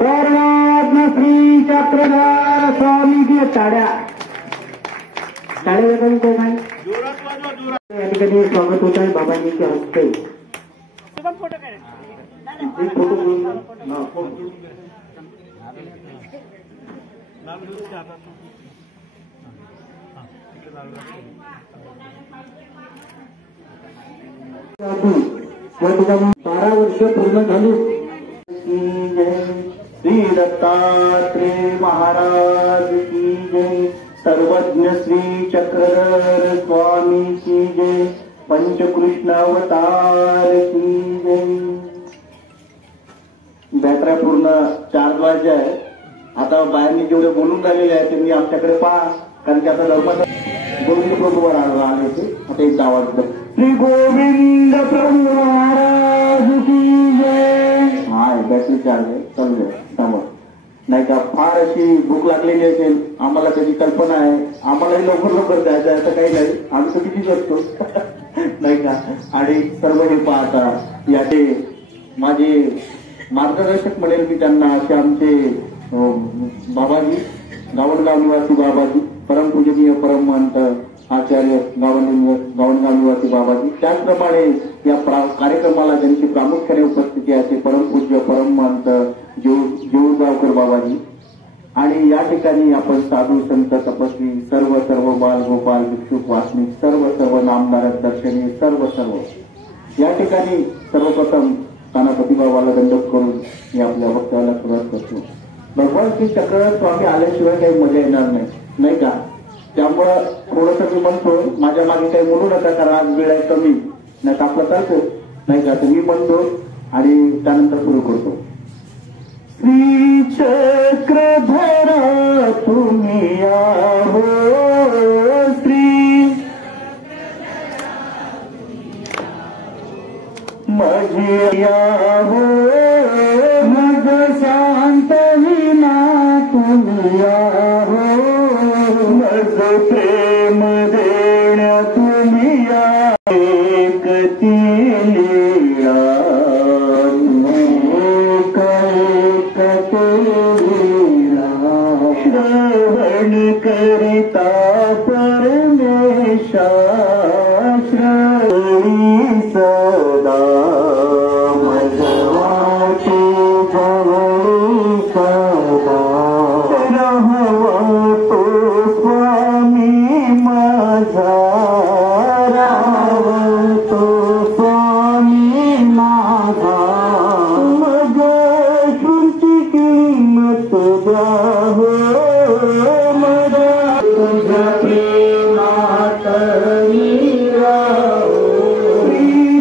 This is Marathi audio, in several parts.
सर्वात्म श्री चक्रधर स्वामी की टाळ्या टाळ्या कोण आहे या ठिकाणी स्वागत होत आहे बाबांच्या हस्ते। या ठिकाणी 12 वर्ष पूर्ण झाली। श्री दत्तात्रेय महाराज की जय। सर्वज्ञ श्री चक्रधर स्वामी की जय। पंचकृष्ण अवतार की जय। बॅटऱ्या पूर्ण चार्ज व्हायच्या आहे। आता बाहेरनी जेवढे बोलून राहिलेले आहेत त्यांनी आमच्याकडे पहा, कारण की आता लवकर गोविंद प्रभूवर आले होते। आता एक आवाज श्री गोविंद प्रभू महाराज की जय। हाय बॅटरी चार्ज आहे, चालू आहे समोर नाही का। फार अशी भूक लागलेली असेल, आम्हाला त्याची कल्पना आहे, आम्हालाही लवकर लवकर जायचं आहे, असं काही नाही, आम्ही तर कितीच असतो नाही का। आणि सर्व हे पाहता याचे माझे मार्गदर्शक म्हणेल मी त्यांना, असे आमचे बाबाजी, गावणगाव निवासी बाबाजी, परमपूजनीय परमहंत आचार्य गावणगाव निवासी बाबाजी, त्याचप्रमाणे या कार्यक्रमाला ज्यांची प्रामुख्याने उपस्थिती आहे ते परमपूज्य परमहंत जेऊरगावकर बाबाजी। आणि या ठिकाणी आपण साधू संत तपस्वी सर्व बाल गोपाल भिक्षुक वासनिक सर्व नामधारक दर्शनीय सर्व या ठिकाणी सर्वप्रथम कानापती बाबाला दंडवत करून मी आपल्या वक्तव्याला सुरुवात करतो। भगवान श्री चक्रधर स्वामी आल्याशिवाय काही मजा येणार नाही का। त्यामुळं थोडंसं मी म्हणतो, माझ्या मागे काही म्हणू नका, कारण आज वेळ आहे कमी, नाही तर आपलं चालतं नाही का। तर मी म्हणतो आणि त्यानंतर सुरू करतो। श्री चक्रधर तुम्ही आहो, श्री माझी आहो, मग शांत विना तुम्ही आहो, मग प्रेम देण्या तुम्ही एक ती लीळा, श्रवण करिता परमेशा, श्रवणी सदा मजवाटे जवळी सदा, राहतो स्वामी माझा, राहतो स्वामी माझा, मग श्रुती किंमत द्यावं मला, तुझ्या प्रेमात मी राहो। श्री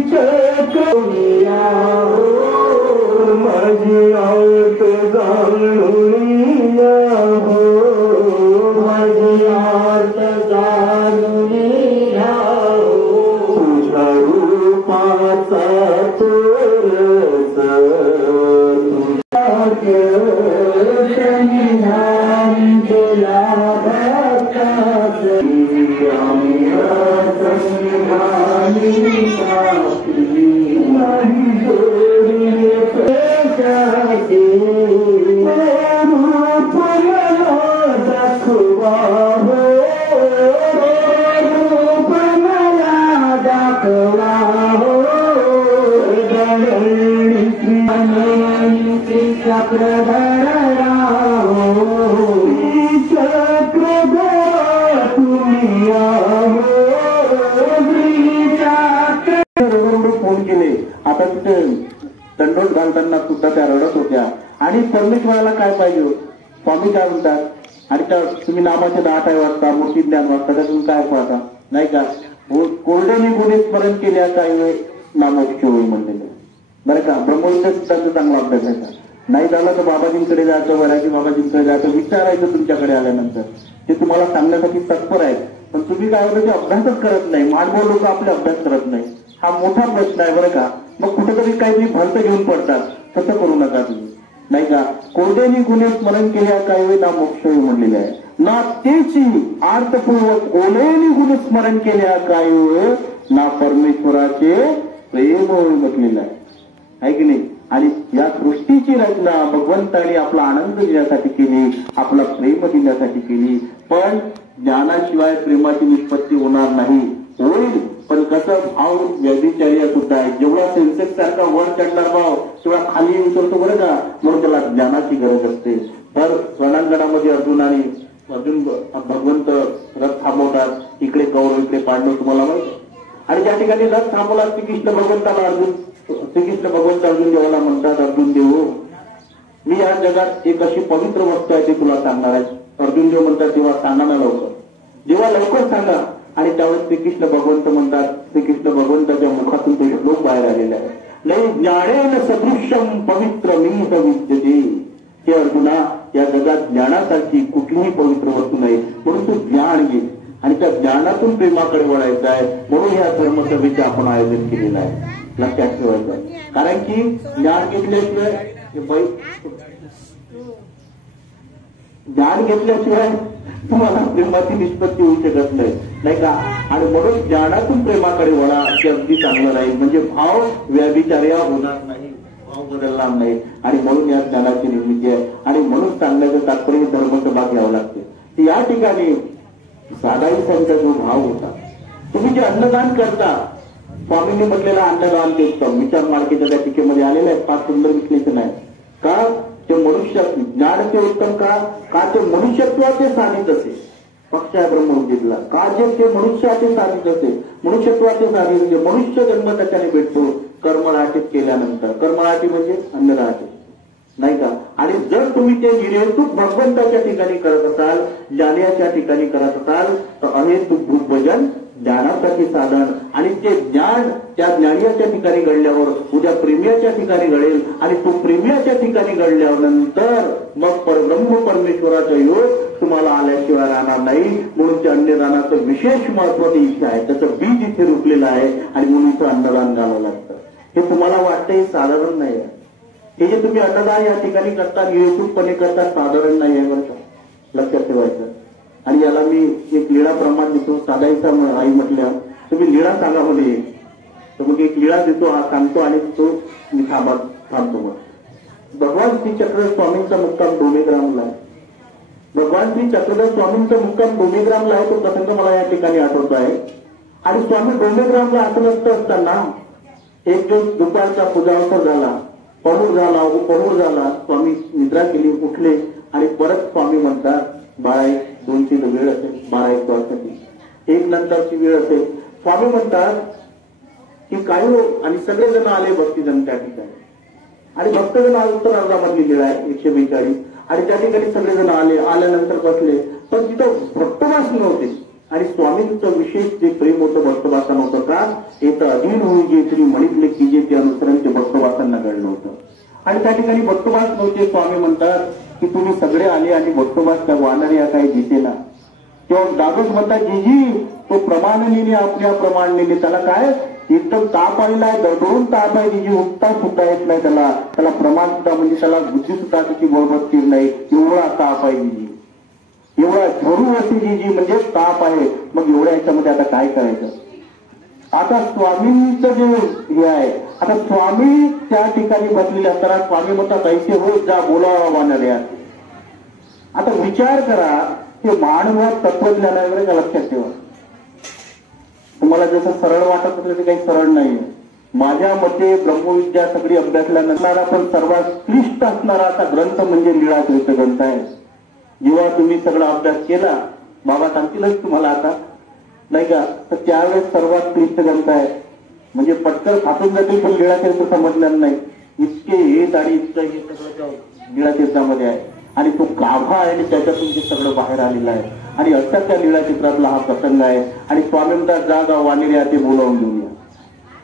फोन केले. आता तिथे दंडोत घालताना सुद्धा त्या रडत होत्या. आणि परमेश्वराला काय पाहिजे, स्वामी काय म्हणतात, आणि त्या तुम्ही नामाचे 10 वाजता मूर्ती ज्ञान वाजता त्यातून काय पाहता नाही का, कोरड्याने गुन्हे स्मरण केल्या काय वेळ नामोक्ष होईल म्हणलेलं बरं का. ब्रह्मविद्या सुद्धा चांगला अभ्यास आहे. नाही झालं तर बाबाजींकडे जायचं, वराजी बाबाजींकडे जायचं, विचारायचं तुमच्याकडे आल्यानंतर. ते तुम्हाला सांगण्यासाठी तत्पर आहेत. पण तुम्ही काय होतं ते अभ्यासच करत नाही. मानव लोक आपले अभ्यास करत नाही. हा मोठा प्रश्न आहे बरं का. मग कुठेतरी काहीतरी भरत घेऊन पडतात. तसं करू नका तुम्ही नाही का. कोरड्याने गुन्हे स्मरण केल्या काय वेळ ना मोक्ष म्हणलेले आहे ना. तेची अर्थपूर्वक ओलेने गुन्हे स्मरण केल्या काय वेळ ना परमेश्वराचे प्रेम म्हटलेलं आहे की नाही. आणि या सृष्टीची रचना भगवंताने आपला आनंद देण्यासाठी केली, आपला प्रेम देण्यासाठी केली. पण ज्ञानाशिवाय प्रेमाची निष्पत्ती होणार नाही. होईल पण कसं भाव व्यभिचार्य सुद्धा आहे. जेवढा सेन्सेक्स सारखा वर चढणार भाव तेवढा खाली उतरतो बरं का. म्हणून त्याला ज्ञानाची गरज असते. तर रणांगणामध्ये अर्जुन भगवंत रथ थांबवतात. इकडे कौरव इकडे पांडव तुम्हाला माहिती. आणि ज्या ठिकाणी रथ थांबवला श्रीकृष्ण भगवंताला श्रीकृष्ण भगवंत अर्जुन देवाला म्हणतात, अर्जुन देव मी या जगात एक अशी पवित्र वस्तू आहे ती तुला सांगणार आहे. अर्जुन देव म्हणतात तेव्हा सांगा ना लवकर, जेव्हा लवकर सांगा. आणि त्यावेळेस श्रीकृष्ण भगवंत म्हणतात, श्रीकृष्ण भगवंताच्या मुखातून ते श्लोक बाहेर आलेले आहे. लई ज्ञानेन सदृश्यम पवित्र मी विद्यते. हे अर्जुना या जगात ज्ञानासारखी कुठलीही पवित्र वस्तू नाही. म्हणून तू ज्ञान घे आणि त्या ज्ञानातून प्रेमाकडे वळायचं आहे. म्हणून या धर्मसभेचे आपण आयोजन केलेलं आहे. लक्षात ठेवायचं. कारण की ज्ञान घेतल्याशिवाय तुम्हाला प्रेमाची निष्पत्ती होऊ शकत नाही का. आणि म्हणून ज्ञानातून प्रेमाकडे वळा ते अगदी चांगलं राहील. म्हणजे भाव व्यभिचार्य होणार नाही, भाव बदलणार नाही. आणि म्हणून या ज्ञानाची निर्मिती आहे. आणि म्हणून सांगण्याचं तात्पर्य धर्मसभा घ्यावं लागते. या ठिकाणी साधाईसांचा जो भाव होता, तुम्ही जे अन्नदान करता, स्वामींनी म्हटलेला अन्नदान ते उत्तम. विचार मार्केटच्या त्या टीकेमध्ये आलेले आहेत. फार सुंदर विश्लेषण आहे. का ते मनुष्य ज्ञान ते उत्तम का ते मनुष्यत्वाचे साधित असे. पक्ष आहे ब्रह्मविद्येतला. का जे ते मनुष्याचे साधित असे, मनुष्यत्वाचे साधित म्हणजे मनुष्य जन्म त्याच्याने भेटतो कर्मराटीत केल्यानंतर. कर्मराटी म्हणजे अन्नराटी नाही का. आणि जर तुम्ही ते निरेतूक भगवंताच्या ठिकाणी करत असाल, ज्ञानाच्या ठिकाणी करत असाल तर अहेतुक भूपभजन ज्ञानासाठी साधन. आणि ते ज्ञान त्या ज्ञानियाच्या ठिकाणी घडल्यावर उद्या प्रेमियाच्या ठिकाणी घडेल. आणि तो प्रेमियाच्या ठिकाणी घडल्यानंतर मग परब्रह्म परमेश्वराचा योग तुम्हाला आल्याशिवाय राहणार नाही. म्हणून त्या अन्नदानाचं विशेष महत्व इथे आहे. त्याचं बीज इथे रुपलेलं आहे. आणि म्हणून इथं अन्नदान घालावं लागतं. हे तुम्हाला वाटतं हे साधारण नाही आहे. हे जे तुम्ही अन्नदान या ठिकाणी करता निरेतूकपणे करता साधारण नाही आहे बरं का. लक्षात ठेवायचं. आणि याला मी एक लीळा प्रमाण देतो. साधायचा आई म्हटल्या तुम्ही लीळा सांगा म्हणे, तर मग एक लीळा देतो, हा सांगतो आणि तो मी थांबतो. मग भगवान श्री चक्रधर स्वामींचा मुक्काम डोमेग्रामला आहे. भगवान श्री चक्रधर स्वामींचा मुक्काम डोमेग्रामला आहे. तो प्रसंग मला या ठिकाणी आठवतो आहे. आणि स्वामी डोमेग्रामला आसनस्थ असताना एक दिवस दुपारचा पूजावसर झाला, पहूर झाला. स्वामी निद्रा केली, उठले आणि परत स्वामी म्हणतात, 12-1 वेळ असेल, 12-1 वाजताची 1 नंतरची वेळ असेल. स्वामी म्हणतात की काय हो, आणि सगळेजण आले भक्तीजन त्या ठिकाणी. आणि भक्तजन उत्तरार्धामधली वेळ आहे 142. आणि त्या ठिकाणी सगळेजण आल्यानंतर बसले. पण तिथं भक्तवास नव्हते. आणि स्वामींचं विशेष जे प्रेम होतं भक्तवासा नव्हतं. का येतं अधीन होई जे तुम्ही म्हणितले की जे ते अनुसरण ते भक्तवासांना घडलं होतं. आणि त्या ठिकाणी भक्तवास नव्हते. स्वामी म्हणतात की तुम्ही सगळे आले आणि भक्तवास त्या वानर या काही दिसेना. तेव्हा दादोस म्हणतात जीजी तो प्रमाणनेने आपल्या प्रमाणनेने त्याला काय एकदम ताप आलेला आहे, दरदरून ताप आहे जीजी, उठता सुद्धा येत नाही त्याला प्रमाण सुद्धा म्हणजे त्याला बुद्धी सुद्धा त्याची बरोबर स्थिर नाही. एवढा ताप आहे जीजी, एवढा झरू असे जीजी म्हणजे ताप आहे. मग एवढ्या ह्याच्यामध्ये आता काय करायचं. आता स्वामींचं जे हे आहे, आता स्वामी त्या ठिकाणी बसलेले असताना स्वामी म्हणतात ऐसे हो जा बोलावा वानर. आता विचार करा, हे मानव तत्वज्ञानावर का लक्षात ठेवा. तुम्हाला जसं सरळ वाटत असेल ते काही सरळ नाहीये. माझ्या मते ब्रह्मविद्या सगळी अभ्यासला नसणारा पण सर्वात क्लिष्ट असणारा असा ग्रंथ म्हणजे लीळाचरित्र ग्रंथ आहे. जेव्हा तुम्ही सगळा अभ्यास केला, बाबा सांगतीलच तुम्हाला आता नाही का, तर त्यावेळेस सर्वात क्लिष्ट ग्रंथ आहे. म्हणजे पटकन फाटून जातील पण लीळाचरित्र समजणार नाही, इतके हेत आणि इतकं हे सगळं लीळाचरित्रामध्ये आहे. आणि तो गाभा आहे आणि त्याच्यातून ते सगळं बाहेर आलेलं आहे. आणि अशा त्या लीळाचित्रातला हा प्रसंग आहे. आणि स्वामी म्हणतात जा गाव वानेऱ्या ते बोलावून घेऊया.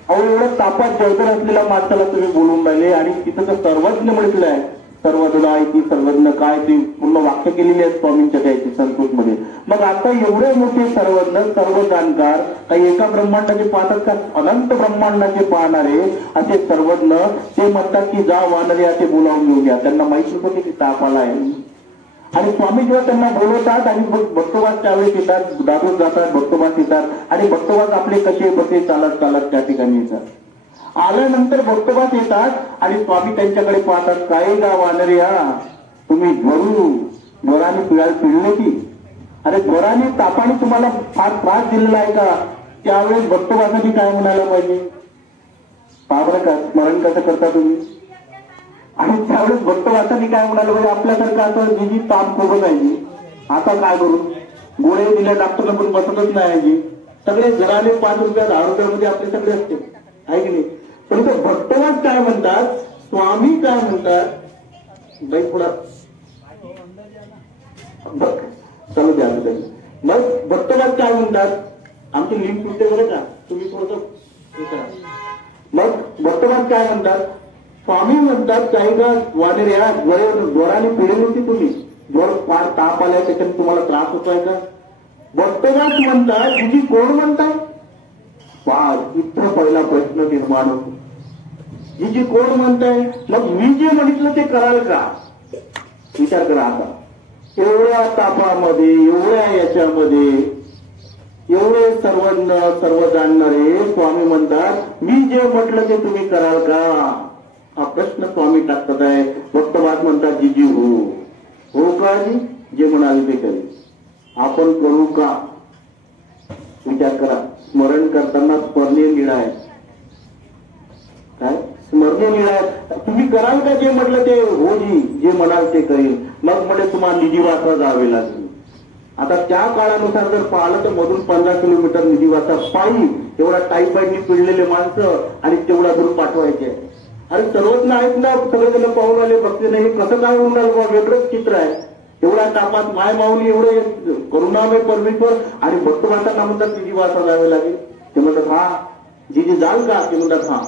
अहो एवढं तापात जळजळ असलेल्या माणसाला तुम्ही बोलून राहिले आणि तिथं तर सर्वज्ञ म्हटलं आहे. सर्वज्ञ ती सर्वज्ञ काय ती पूर्ण वाक्य केलेली आहेत स्वामींच्या त्याची संस्कृतमध्ये. मग आता एवढे मोठे सर्वज्ञ सर्व जाणकार काही एका ब्रह्मांडाचे पाहतात का, अनंत ब्रह्मांडाचे पाहणारे असे सर्वज्ञ ते म्हणतात की जा वानऱ्या ते बोलावून घेऊन या. त्यांना माहिती होतं की ताप आला आहे. आणि स्वामी जेव्हा त्यांना बोलवतात आणि भक्तोबाद त्यावेळेस येतात, दादून जातात, भक्तोबाद येतात आणि भक्तोबाद आपले कसे बसे चालत चालत त्या ठिकाणी येतात. आल्यानंतर भक्तोबाद येतात आणि स्वामी त्यांच्याकडे पाहतात, काय गाव वानऱ्या तुम्ही ज्वराने पिळले की, अरे ज्वराने तापाने तुम्हाला फार त्रास दिलेला आहे का. त्यावेळेस भक्तोबासाठी काय म्हणायला पाहिजे, पाबरं का स्मरण कसं करता तुम्ही. आणि त्यावेळेस भक्तवासांनी काय म्हणाले म्हणजे आपल्यासारखं असं जी ताप कोबत आहे, आता काय करू, गोळे दिल्या डॉक्टरला पण बसतच नाही जी, सगळे घराने 5 रुपया 10 रुपयामध्ये आपले सगळे असते आहे की नाही. परंतु भक्तवास काय म्हणतात, स्वामी काय म्हणतात, बाई पुढा चालू द्या. मग भक्तवास काय म्हणतात, आमची लिंक तुटते बरं का, तुम्ही थोडस. मग भक्तवास काय म्हणतात, स्वामी म्हणतात काही का वानऱ्या ज्वराने पिढी होती तुम्ही, ज्वर फार ताप आलाय त्याच्याने तुम्हाला त्रास होतोय का. भक्तदास म्हणतात तुझी कोण म्हणताय. इथं पहिला प्रश्न निर्माण होतो, हिची कोण म्हणताय. मग मी जे म्हटलं ते कराल का, विचार करा. आता एवढ्या तापामध्ये एवढ्या याच्यामध्ये एवढे सर्वज्ञ सर्व जाणणारे स्वामी म्हणतात मी जे म्हटलं ते तुम्ही कराल का. हा प्रश्न स्वामी टाकतात आहे. भक्तवाद म्हणतात जीजी हो का जी, जे म्हणाले ते करेल. आपण करू का, विचार करा. स्मरण करताना स्मरणीय लीळा आहे, काय स्मरणीय लीळा आहे. तुम्ही कराल का जे म्हटलं ते, हो जी जे म्हणाल ते करेल. मग म्हणजे तुम्हाला निधिवासा जावे लागेल. आता त्या काळानुसार जर पाहिलं तर मधून 15 किलोमीटर निधिवासा पायी एवढा टाईफाईडनी पिळलेले माणसं आणि तेवढा दूर पाठवायचे. अरे सर्वज्ञ आहेत ना, सगळे त्यांना पाहून आले, बघते नाही कसं काय होऊन राहिलं बा, वेगळंच चित्र आहे. एवढ्या तापात माय माऊली एवढे करुणामय परमेश्वर आणि भक्तवासांना म्हणतात निधिवासा जावे लागेल. ते म्हणतात हा जी जाल का, ते म्हणतात हा.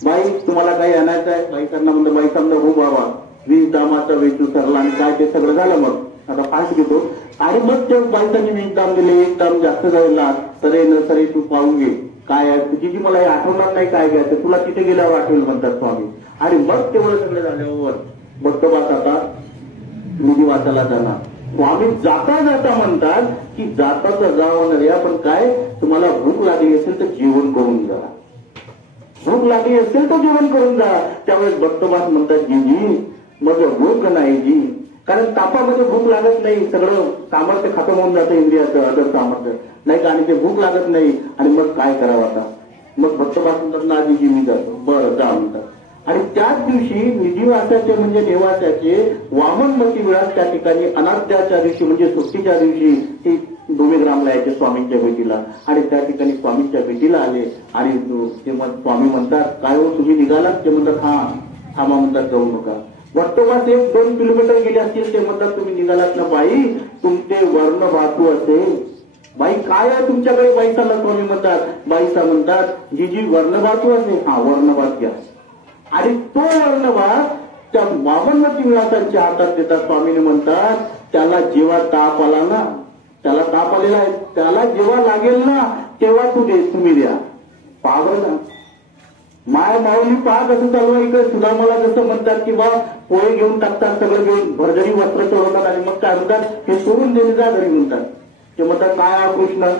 बाई तुम्हाला काही आणायचं आहे, बाई त्यांना म्हणलं बाई समजा हो बाबा 20 दामाचा वेचू सरला आणि काय ते सगळं झालं. मग आता फास्ट घेतो आणि मग त्या बायकांनी 20 दाम दिले, 1 दाम जास्त जायला, सरे न सरे तू पाहून घे काय आहे तुझी जी, मला हे आठवणार नाही काय घ्यायचं, तुला तिथे गेल्यावर आठवेल म्हणतात स्वामी. आणि मग तेवढं सगळं झाल्यावर भक्तवास आता निधिवासाला जाणार. स्वामी जाता जाता म्हणतात की जाता तर जावं रे, पण काय तुम्हाला भूक लागली असेल तर जेवण करून जा, भूक लागली असेल तर जेवण करून जा. त्यावेळेस भक्तवास म्हणतात जी मग भूक नाही जी, कारण तापामध्ये भूक लागत नाही, सगळं सामर्थ्य खतम होऊन जातं इंद्रियाचं अदर सामर्थ्य नाही का, आणि ते भूक लागत नाही. आणि मग काय करावं आता. मग भक्तवास म्हणतात ना जी मी जातो, बरं जा म्हणतात. आणि त्याच दिवशी निधिवासाचे म्हणजे नेवासाचे वामनमती विळास त्या ठिकाणी अनाद्याच्या दिवशी म्हणजे सुट्टीच्या दिवशी ती डोमेग्रामला यायचे स्वामींच्या भेटीला. आणि त्या ठिकाणी स्वामींच्या भेटीला आले आणि ते स्वामी म्हणतात काय हो तुम्ही निघालात, ते म्हणतात हा थांबा म्हणतात जाऊ नका. भक्तवास 1-2 किलोमीटर गेले असतील, ते म्हणतात तुम्ही निघालात ना बाई, तुमचे वर्ण धातू असेल. बाई काय आहे तुमच्याकडे, बाईसाला स्वामी म्हणतात. बाईसा म्हणतात जी वर्णभातू असेल, हा वर्णभात घ्या. आणि तो वर्णभात त्या वामनमती विळासांच्या हातात देतात. स्वामीने म्हणतात त्याला जेव्हा ताप आला ना, त्याला ताप आलेला आहे, त्याला जेव्हा लागेल ना तेव्हा तुम्ही द्या. पावर ना माय माऊली पहा कसं चालू आहे इकडे. सुद्धा मला जसं म्हणतात की बा पोहे घेऊन टाकतात, सगळं घेऊन भरजरी वस्त्र चढवतात आणि मग काय म्हणतात हे सोडून देणे जा घरी म्हणतात. ते म्हणतात काय हा कृष्ण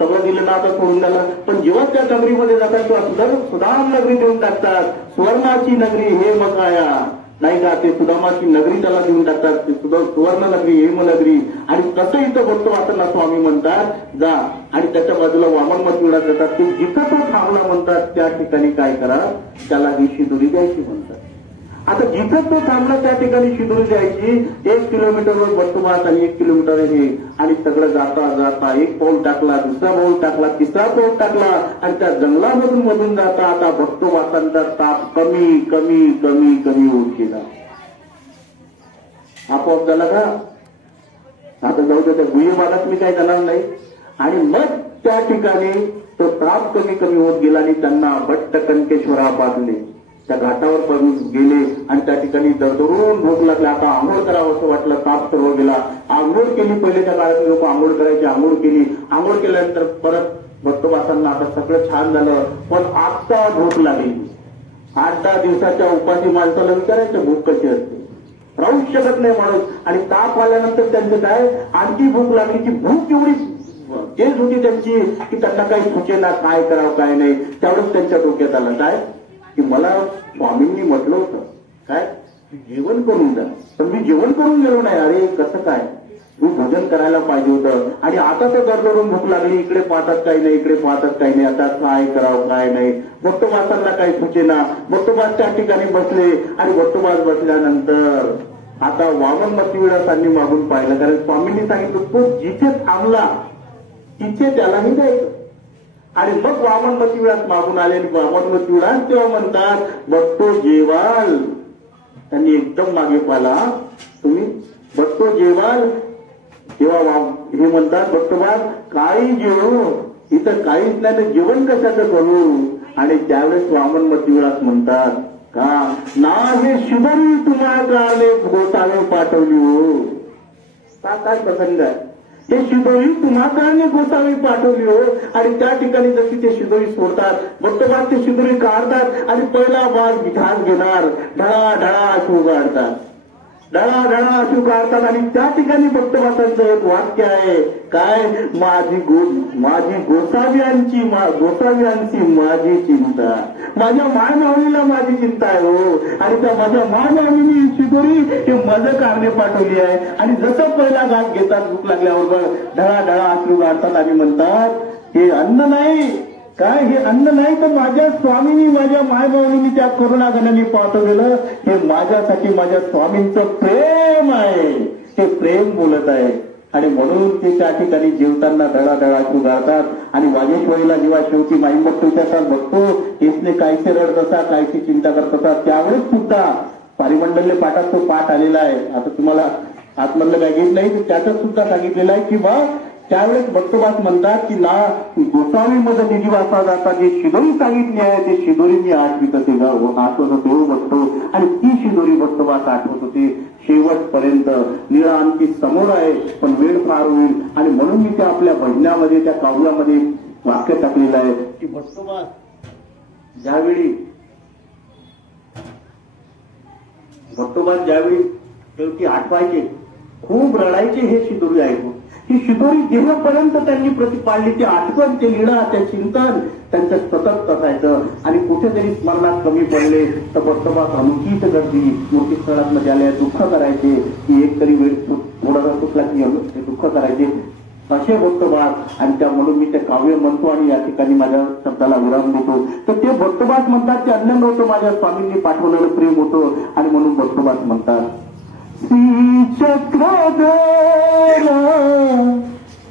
सगळं दिलं ना आता सोडून द्यायला. पण जेव्हा त्या नगरीमध्ये जातात तेव्हा सुदाम नगरी देऊन टाकतात. सुवर्णाची नगरी हे मकाया, नाही का, ते सुदामाची नगरी त्याला देऊन टाकतात. ते सुवर्ण नगरी हेमनगरी. आणि तसं इथं बघतो वाचना स्वामी म्हणतात जा आणि त्याच्या बाजूला वामन मतविडा जातात. ते जिथं तो थांबला म्हणतात त्या ठिकाणी काय करा, त्याला ही शिदोरी द्यायची म्हणतात. आता जिथं तो थांबला त्या ठिकाणी शिदोरी द्यायची. 1 किलोमीटरवर बटुमास आणि 1 किलोमीटर हे, आणि सगळं जाता जाता एक पाऊल टाकला, दुसरा पाऊल टाकला, तिसरा पाऊल टाकला, आणि त्या जंगलामधून मधून जाता आता भक्तवासांचा ताप कमी कमी कमी कमी होत गेला. आपोआप झाला का? आता जाऊ दे, त्या गुहेभागात मी काय करणार नाही. आणि मग त्या ठिकाणी तो ताप कमी कमी होत गेला आणि त्यांना भट्ट कणकेश्वरा बांधले. त्या घाटावर पण गेले आणि त्या ठिकाणी दरदरून भूक लागली. आता आंघोळ करावं असं वाटलं, ताप सर्व गेला. आंघोळ केली. पहिलेच्या काळात लोक आंघोळ करायची, आंघोळ केली. आंघोळ केल्यानंतर परत भक्तवासांना आता सगळं छान झालं. पण आता भूक लागली. 8-10 दिवसाच्या उपाशी माणसाला विचारायचं भूक कशी असते, राहू शकत नाही माणूस. आणि ताप आल्यानंतर त्यांचं काय, आणखी भूक लागली की भूक एवढी तेज होती त्यांची की त्यांना काही सुचेना काय करावं काय नाही. त्यावेळेस त्यांच्या डोक्यात आलं काय की मला स्वामींनी म्हटलं होतं काय जेवण करून जा, तर मी जेवण करून गेलो नाही. अरे कसं काय, तू भोजन करायला पाहिजे होतं. आणि आता तर दरदरून भूक लागली, इकडे पाहतात काही नाही, इकडे पाहतात काही नाही. आता काय करावं काय नाही. भक्तवासांना काही सुचेना. भक्तवास त्या ठिकाणी बसले आणि भक्तवास बसल्यानंतर आता वामन मतविडासांनी मागून पाहिलं, कारण स्वामींनी सांगितलं तो जिथे थांबला तिथे त्यालाही द्यायचं. आणि मग वामन मतविडास मागून आले आणि वामन मतविडास तेव्हा म्हणतात बघतो जेवाल. त्यांनी एकदम मागे पाहिला, तुम्ही बघतो जेवाल. तेव्हा हे म्हणतात भक्तवास काही जेवू, इथं काहीच नाही तर जेवण कशाचं करू. आणि त्यावेळेस वामन मतविडास म्हणतात का ना हे शिदोरी तुम्हा काले गोसावी पाठवली हो. काय प्रसंग आहे, हे शिदोरी तुम्हा काळने गोसावी पाठवली हो. आणि त्या ठिकाणी जशी ते शिदोरी सोडतात, भक्तवास ते शिदोरी काढतात आणि पहिला बाग घास घेणार, ढळा ढळा अश्रू काढतात, ढळा ढळा अश्रू काढतात. आणि त्या ठिकाणी भक्तवासांचं एक वाक्य आहे काय, माझी गोसाव्यांची माझी चिंता, माझ्या मायमाऊलीला माझी चिंता आहे हो. आणि त्या माझ्या मायमाऊलीने शिदोरी हे माझं कारणे पाठवली आहे. आणि जसं पहिला घास घेतात भूक लागल्यावर ढळा ढळा अश्रू काढतात आणि म्हणतात हे अन्न नाही काय, हे अन्न नाही तर माझ्या स्वामींनी माझ्या मायबावनींनी त्या करुणागणाने पाठवलेलं हे माझ्यासाठी माझ्या स्वामींचं प्रेम आहे. ते प्रेम बोलत आहे. आणि म्हणून ते त्या ठिकाणी जेवताना ढळाढळा गाळतात. आणि वाजेश्वरीला जेव्हा शेवटी माई बघतो त्याचा बघतो इसने कायसे रडत असा, कायची चिंता करत असा. त्यावेळेस सुद्धा पारिमंडलले पाठात तो पाठ आलेला आहे. आता तुम्हाला आतमधलं काय घेत नाही, त्याच्यात सुद्धा सांगितलेलं आहे की बा त्यावेळेस भक्तवास म्हणतात की ना गोसावीमध्ये निधिवासा जाता जे शिदोरी सांगितली आहे ते शिदोरी मी आठवीत असे आठवत होते बघतो. आणि ती शिदोरी भक्तवास आठवत होते शेवटपर्यंत. लीळा आमची समोर आहे पण वेळ फार होईल. आणि म्हणून मी त्या आपल्या भजनामध्ये त्या काव्यामध्ये वाक्य टाकलेलं आहे की भक्तवास ज्यावेळी शेवटी आठवायचे, खूप रडायचे हे शिदोरी ऐकून. ही शिदोरी देवापर्यंत त्यांनी प्रतिपाळली. ती आठवण, ते लीळा, त्या चिंतन त्यांचं सतत असायचं. आणि कुठेतरी स्मरणात कमी पडले तर भक्तवास अनुचित गर्दी मूर्तीस्थळांमध्ये आल्या दुःख करायचे की एक तरी वेळ थोडासा चुकला की ते दुःख करायचे असे भक्तवास. आणि त्या म्हणून मी ते काव्य म्हणतो आणि या ठिकाणी माझ्या शब्दाला विराम देतो. तर ते भक्तवास म्हणतात ते अनन्य होतं, माझ्या स्वामींनी पाठवलेलं प्रेम होतं. आणि म्हणून भक्तवास म्हणतात चक्रधर,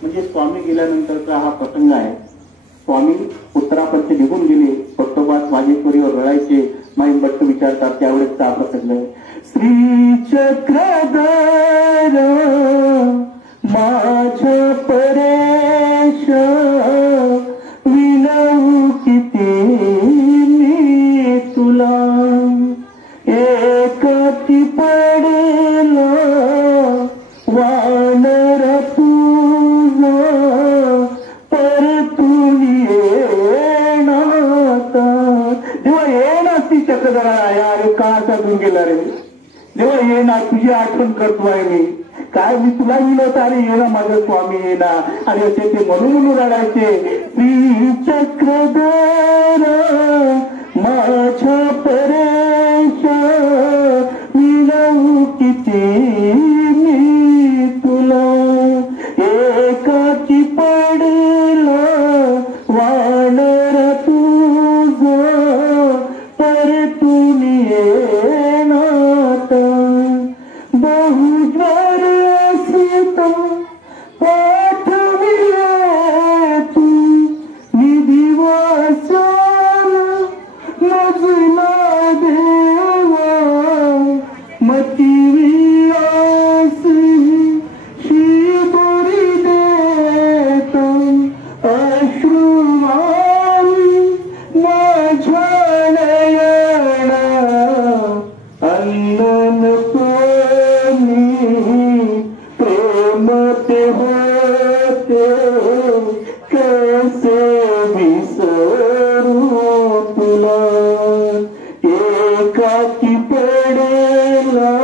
म्हणजे स्वामी गेल्यानंतरचा हा प्रसंग आहे. स्वामी उत्तरापंच निघून गेले, भक्तवास वाजेश्वरीवर रडायचे. माई भट्ट विचारतात त्यावेळेस हा प्रसंग आहे. श्री चक्रधर माझ्या परेश विनवू किती मी तुला, एकटी पडला वानर तुझा परतून येणार. देवा येणार ती चक्रधरा यार का साधून गेला रे देवा, येणार तुझी आठवण करतो आहे मी. काय मी तुला लिहिलं तर अरे येणा माझं स्वामी येणा आणि असे ते म्हणून रडायचे. श्री चक्रधर माझ्या परेश मिळवू किती मी तुला एकाची पडला वानर तुझ परतून येणार बहुज्वार सीता पाठविले तू निधिवासाला मजला देवा मती विलास शिदोरी देता अश्रुवाळी माझ्या नयना अंगण कोणी प्रेम ते होते कसे विसरू तुला एकाकी पडेला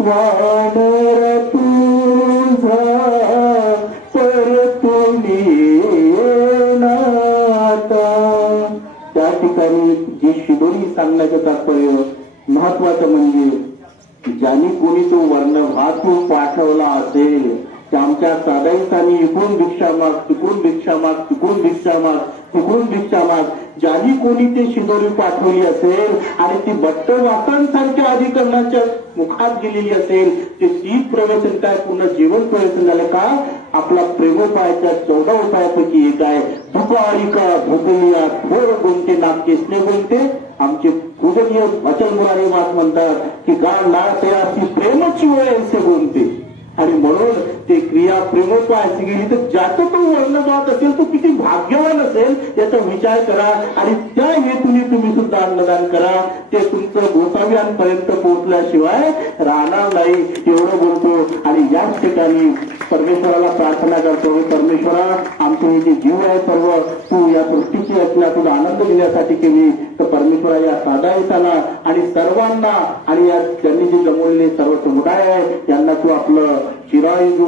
वानर तुझा परतून येणार. त्या ठिकाणी जी शिदोरी सांगण्याचं तात्पर्य महत्वाचं म्हणजे ज्यांनी कोणी तो वर्ण वाचून पाठवला असेल त्या आमच्या साधाईसांनी इकडून भिक्षा माग तिकडून भिक्षा माग तिकडून भिक्षा माग तिकडून भिक्षा माग ज्यांनी कोणी ते शिदोरी पाठवली असेल आणि ती भट्टवासांसारख्या अधिकरणाच्या मुखात गेलेली असेल ते 30 प्रवचन काय पूर्ण जीवन प्रवचन झालं का. आपला प्रेमोपायाच्या 14 उपायापैकी एक आहे तुकारिका भुकलिया थोर गुंते नाक केसले गुंते. आमचे पूजनीय अचल मुरारी वास म्हणतात की गाळ लाळ तयारची प्रेमाची वेळ असे गुंते आणि म्हणून ते क्रिया प्रेमोपाय गेली तर ज्याचं तो वर्णभात असेल तो किती भाग्यवान असेल याचा विचार करा आणि त्या हेतूने तुम्ही सुद्धा अन्नदान करा. ते तुमचं गोसाव्यांपर्यंत पोहोचल्याशिवाय राहणार नाही एवढं बोलतो. आणि याच ठिकाणी परमेश्वराला प्रार्थना करतो परमेश्वरा आमचे हे जे जीव आहे सर्व तू या सृष्टीची रचना तुला आनंद देण्यासाठी केली तर परमेश्वरा या साधायताना आणि सर्वांना आणि या त्यांनी जे जमवलेले सर्व समुदाय आहे यांना तू आपलं चिरायू जो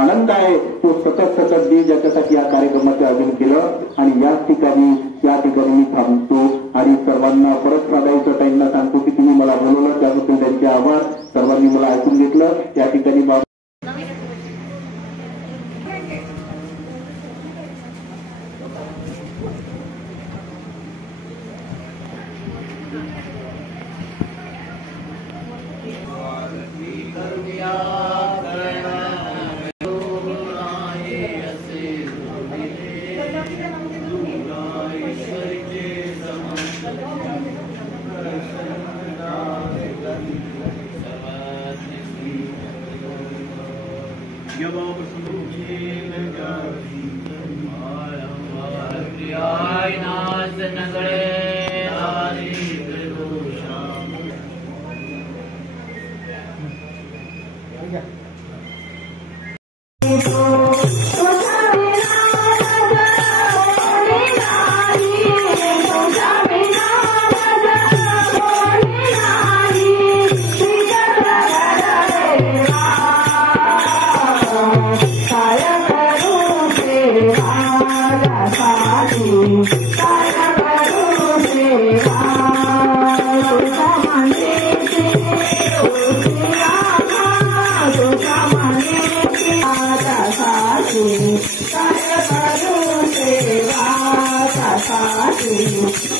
आनंद आहे तो सतत दे ज्याच्यासाठी या कार्यक्रमाचे आयोजन केलं. आणि याच ठिकाणी मी थांबतो आणि सर्वांना परत साधायचं ताईंना सांगतो की तुम्ही मला बोलवलं त्याबद्दल त्यांचे आभार. सर्वांनी मला ऐकून घेतलं. या ठिकाणी Thank you.